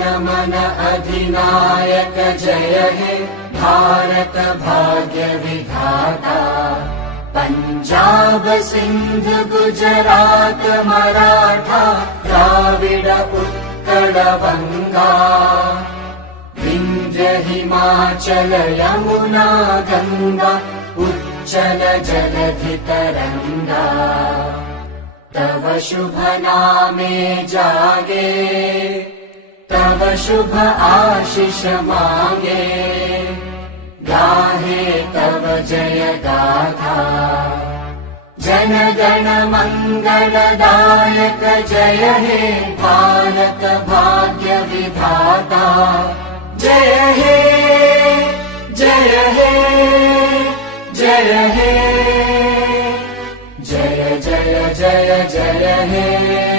गण मन अधिनायक जय हे भारत भाग्य विधाता। पंजाब सिंध गुजरात मराठा द्राविड उत्कल बंगा। विंध्य हिमाचल यमुना गंगा उच्चल जलधि तरंगा। तव शुभ नामे जागे तव शुभ आशीष मांगे। गाहे तव जय गाथा जन गण मंगलदायक जय हे भारत भाग्य विधाता। जय हे जय हे जय हे जय जय जय जय हे।